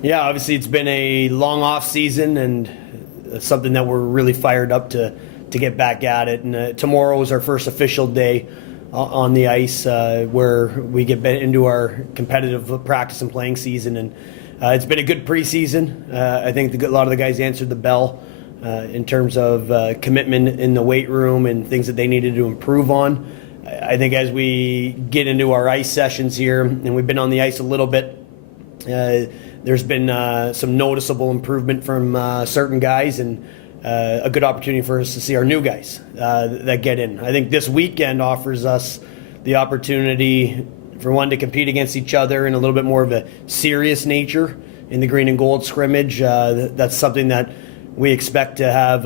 Yeah, obviously it's been a long off season, and it's something that we're really fired up to get back at it. And tomorrow is our first official day on the ice, where we get into our competitive practice and playing season. And it's been a good preseason. I think a lot of the guys answered the bell in terms of commitment in the weight room and things that they needed to improve on. I think as we get into our ice sessions here, and we've been on the ice a little bit, there's been some noticeable improvement from certain guys, and a good opportunity for us to see our new guys that get in. I think this weekend offers us the opportunity for one to compete against each other in a little bit more of a serious nature in the green and gold scrimmage. That's something that we expect to have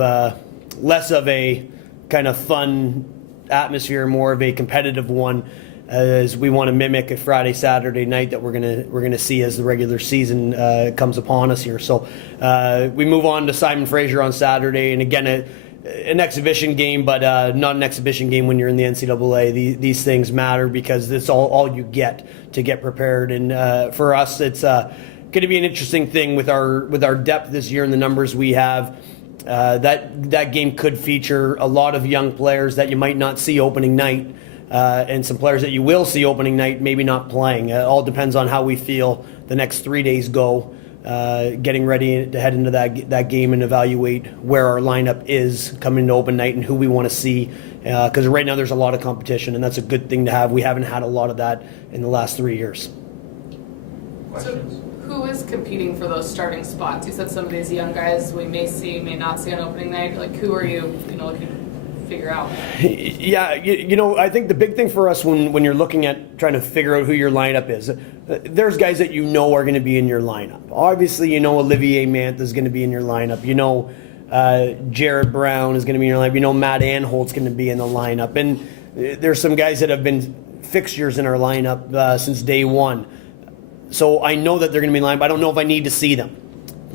less of a kind of fun atmosphere, more of a competitive one, as we want to mimic a Friday, Saturday night that we're gonna see as the regular season comes upon us here. So we move on to Simon Fraser on Saturday, and again an exhibition game, but not an exhibition game when you're in the NCAA. These things matter because it's all you get to get prepared. And for us, it's going to be an interesting thing with our depth this year and the numbers we have. That game could feature a lot of young players that you might not see opening night. And some players that you will see opening night maybe not playing. It all depends on how we feel the next 3 days go, getting ready to head into that game and evaluate where our lineup is coming to open night and who we want to see. Because right now there's a lot of competition, and that's a good thing to have. We haven't had a lot of that in the last 3 years. Questions? So who is competing for those starting spots? You said some of these young guys we may see, may not see on opening night. Like, who are you looking to figure out? Yeah, I think the big thing for us when you're looking at trying to figure out who your lineup is, there's guys that are going to be in your lineup. Obviously, Olivier Mantha is going to be in your lineup. Jared Brown is going to be in your lineup. Matt Anholt's going to be in the lineup. And there's some guys that have been fixtures in our lineup since day one. So I know that they're going to be in the lineup. I don't know if I need to see them.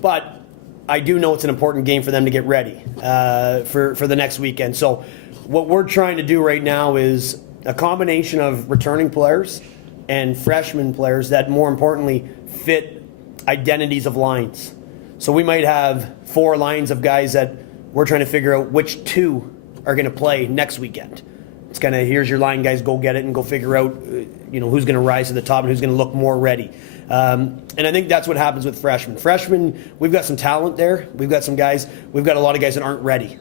But I do know it's an important game for them to get ready for the next weekend. So what we're trying to do right now is a combination of returning players and freshman players that, more importantly, fit identities of lines. So we might have 4 lines of guys that we're trying to figure out which 2 are going to play next weekend. It's kind of, here's your line, guys, go get it and go figure out who's going to rise to the top and who's going to look more ready. And I think that's what happens with freshmen. Freshmen, we've got some talent there. We've got some guys. We've got a lot of guys that aren't ready.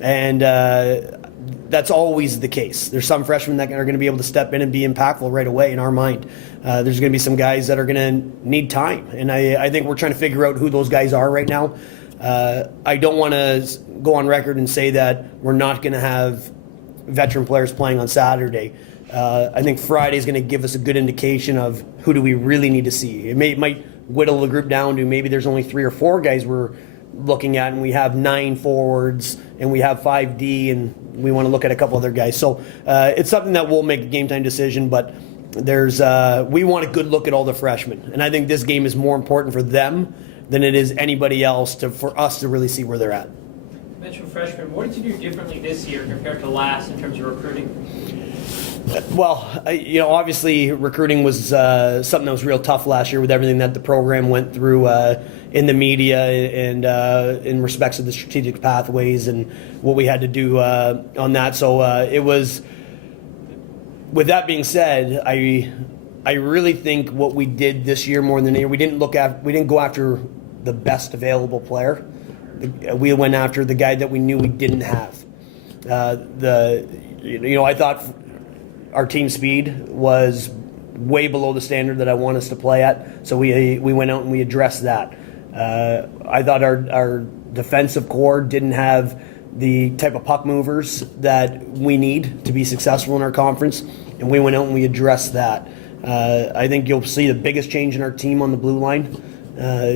And that's always the case. There's some freshmen that are going to be able to step in and be impactful right away in our mind. There's going to be some guys that are going to need time. And I think we're trying to figure out who those guys are right now. I don't want to go on record and say that we're not going to have veteran players playing on Saturday. I think Friday is going to give us a good indication of who do we really need to see. It might whittle the group down to maybe there's only 3 or 4 guys we're looking at, and we have 9 forwards and we have 5D, and we want to look at a couple other guys. So it's something that we'll make a game time decision, but we want a good look at all the freshmen, and I think this game is more important for them than it is anybody else for us to really see where they're at. You mentioned freshmen. What did you do differently this year compared to last in terms of recruiting? Well, obviously recruiting was something that was real tough last year with everything that the program went through in the media and in respects of the strategic pathways and what we had to do on that. So it was. With that being said, I really think what we did this year more than a year, we didn't go after the best available player. We went after the guy that we knew we didn't have. I thought our team speed was way below the standard that I want us to play at, so we went out and we addressed that. I thought our defensive core didn't have the type of puck movers that we need to be successful in our conference, and we went out and we addressed that. I think you'll see the biggest change in our team on the blue line,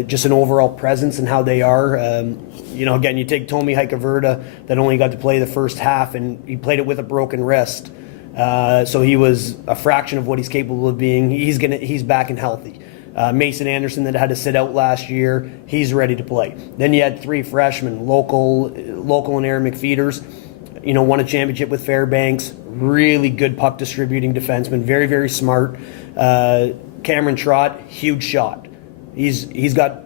just an overall presence and how they are. Again, you take Tomi Heikaverta that only got to play the first half, and he played it with a broken wrist. So he was a fraction of what he's capable of being. He's back and healthy. Mason Anderson that had to sit out last year, he's ready to play. Then you had 3 freshmen, local and Aaron McFeeters. Won a championship with Fairbanks. Really good puck distributing defenseman, very, very smart. Cameron Trott, huge shot. he's got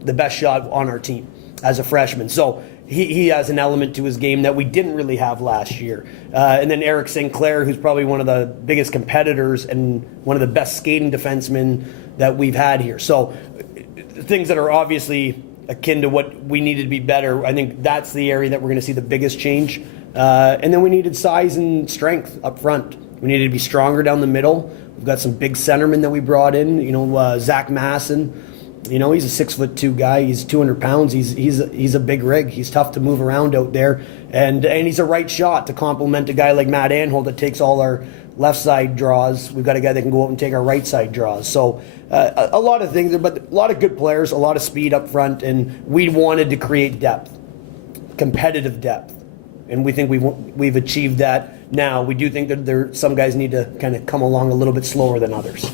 the best shot on our team as a freshman. So he has an element to his game that we didn't really have last year. And then Eric St. Clair, who's probably one of the biggest competitors and one of the best skating defensemen that we've had here. So things that are obviously akin to what we needed to be better, I think that's the area that we're going to see the biggest change. And then we needed size and strength up front. We needed to be stronger down the middle. We've got some big centermen that we brought in. Zach Masson. He's a 6'2" guy. He's 200 pounds. He's a big rig. He's tough to move around out there, and he's a right shot to complement a guy like Matt Anhold that takes all our left side draws. We've got a guy that can go out and take our right side draws. So a lot of things, but a lot of good players, a lot of speed up front, and we wanted to create depth, competitive depth, and we think we've achieved that. Now we do think that some guys need to kind of come along a little bit slower than others.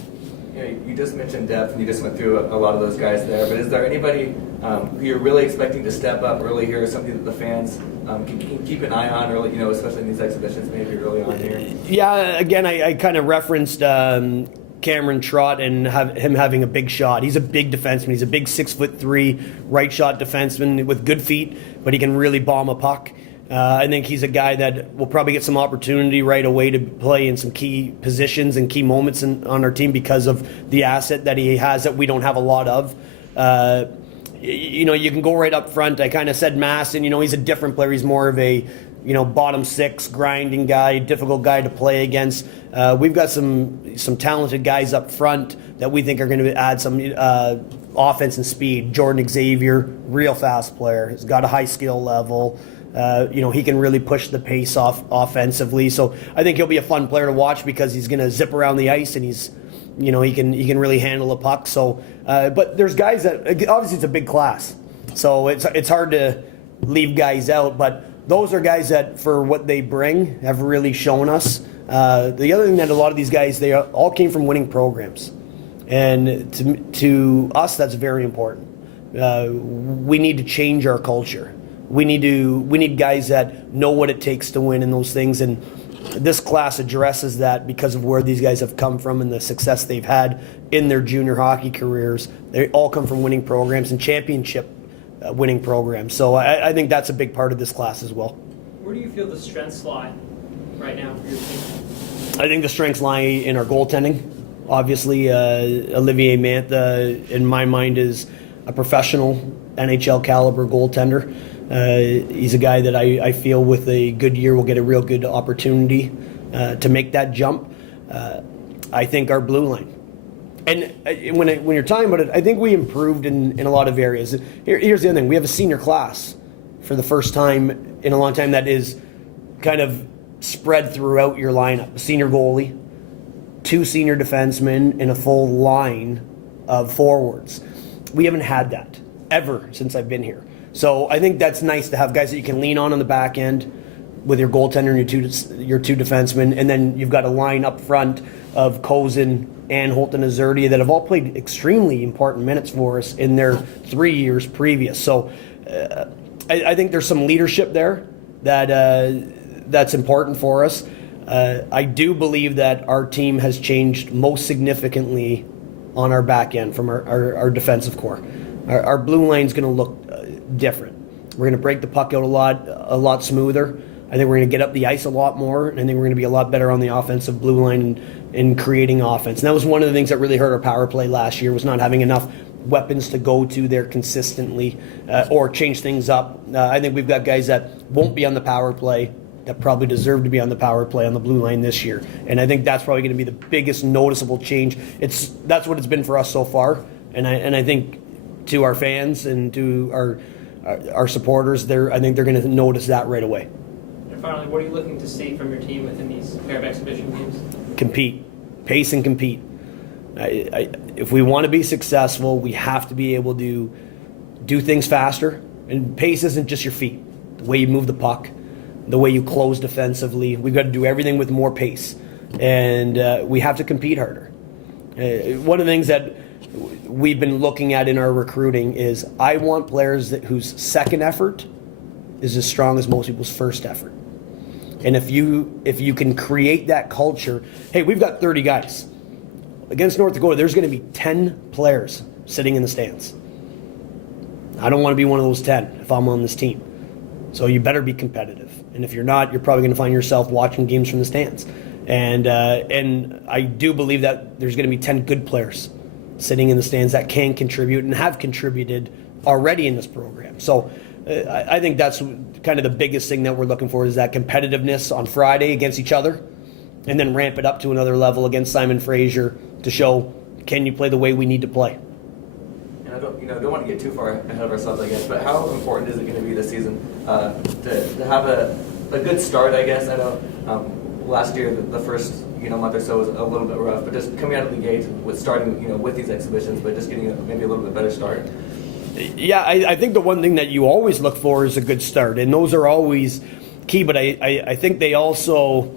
You just mentioned depth, and you just went through a lot of those guys there. But is there anybody who you're really expecting to step up early here, something that the fans can keep an eye on early, especially in these exhibitions, maybe early on here? Yeah, again, I kind of referenced Cameron Trott and him having a big shot. He's a big defenseman. He's a big 6'3" right shot defenseman with good feet, but he can really bomb a puck. I think he's a guy that will probably get some opportunity right away to play in some key positions and key moments on our team because of the asset that he has that we don't have a lot of. You can go right up front. I kind of said Masson, he's a different player. He's more of a, bottom six grinding guy, difficult guy to play against. We've got some talented guys up front that we think are going to add some offense and speed. Jordan Xavier, real fast player. He's got a high skill level. He can really push the pace off offensively. So I think he'll be a fun player to watch because he's going to zip around the ice and he can really handle a puck. So, but there's guys that obviously it's a big class, so it's hard to leave guys out. But those are guys that, for what they bring, have really shown us. The other thing that a lot of these guys, they all came from winning programs, and to us that's very important. We need to change our culture. We need guys that know what it takes to win in those things, and this class addresses that because of where these guys have come from and the success they've had in their junior hockey careers. They all come from winning programs and championship winning programs. So I think that's a big part of this class as well. Where do you feel the strengths lie right now for your team? I think the strengths lie in our goaltending. Obviously, Olivier Mantha, in my mind, is a professional NHL caliber goaltender. He's a guy that I feel with a good year will get a real good opportunity to make that jump. I think our blue line. And when you're talking about it, I think we improved in a lot of areas. Here's the other thing. We have a senior class for the first time in a long time that is kind of spread throughout your lineup. A senior goalie, 2 senior defensemen, and a full line of forwards. We haven't had that ever since I've been here. So I think that's nice to have guys that you can lean on the back end with your goaltender and your two defensemen, and then you've got a line up front of Kozin, Anholt, and Azurdia that have all played extremely important minutes for us in their 3 years previous. So I think there's some leadership there that's important for us. I do believe that our team has changed most significantly on our back end from our defensive core. Our blue line's going to look different. We're going to break the puck out a lot smoother. I think we're going to get up the ice a lot more, and I think we're going to be a lot better on the offensive blue line in creating offense. And that was one of the things that really hurt our power play last year, was not having enough weapons to go to there consistently or change things up. I think we've got guys that won't be on the power play that probably deserve to be on the power play on the blue line this year. And I think that's probably going to be the biggest noticeable change. That's what it's been for us so far. And I think to our fans and to our supporters, I think they're going to notice that right away. And finally, what are you looking to see from your team within these pair of exhibition games? Compete. Pace and compete. If we want to be successful, we have to be able to do things faster. And pace isn't just your feet. The way you move the puck, the way you close defensively. We've got to do everything with more pace. And we have to compete harder. One of the things that we've been looking at in our recruiting is I want players whose second effort is as strong as most people's first effort. And if you can create that culture, hey, we've got 30 guys. Against North Dakota, there's going to be 10 players sitting in the stands. I don't want to be one of those 10 if I'm on this team. So you better be competitive. And if you're not, you're probably going to find yourself watching games from the stands. And I do believe that there's going to be 10 good players sitting in the stands that can contribute and have contributed already in this program. So I think that's kind of the biggest thing that we're looking for, is that competitiveness on Friday against each other, and then ramp it up to another level against Simon Fraser to show, can you play the way we need to play? And I don't want to get too far ahead of ourselves, I guess, but how important is it going to be this season to have a good start, I guess? I know last year the first month or so was a little bit rough, but just coming out of the gate with starting with these exhibitions, but just getting maybe a little bit better start. Yeah, I think the one thing that you always look for is a good start, and those are always key, but I think they also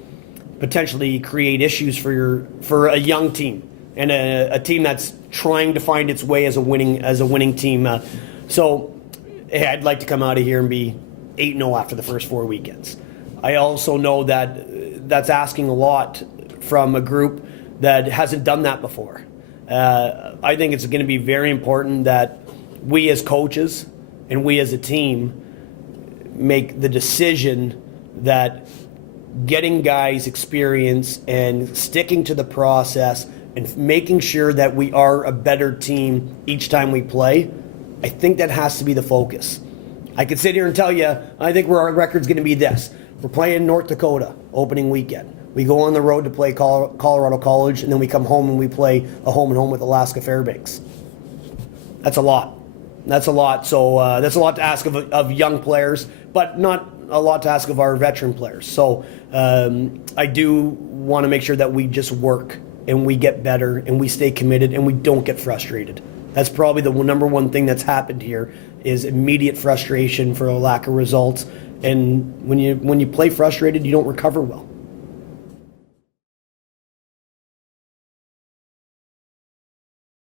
potentially create issues for a young team and a team that's trying to find its way as a winning team. So hey, I'd like to come out of here and be 8-0 after the first 4 weekends. I also know that that's asking a lot from a group that hasn't done that before. I think it's going to be very important that we as coaches and we as a team make the decision that getting guys experience and sticking to the process and making sure that we are a better team each time we play, I think that has to be the focus. I could sit here and tell you, I think our record's going to be this. We're playing North Dakota opening weekend. We go on the road to play Colorado College, and then we come home and we play a home-and-home with Alaska Fairbanks. That's a lot. That's a lot. So that's a lot to ask of young players, but not a lot to ask of our veteran players. So I do want to make sure that we just work and we get better and we stay committed and we don't get frustrated. That's probably the number one thing that's happened here, is immediate frustration for a lack of results. And when you play frustrated, you don't recover well.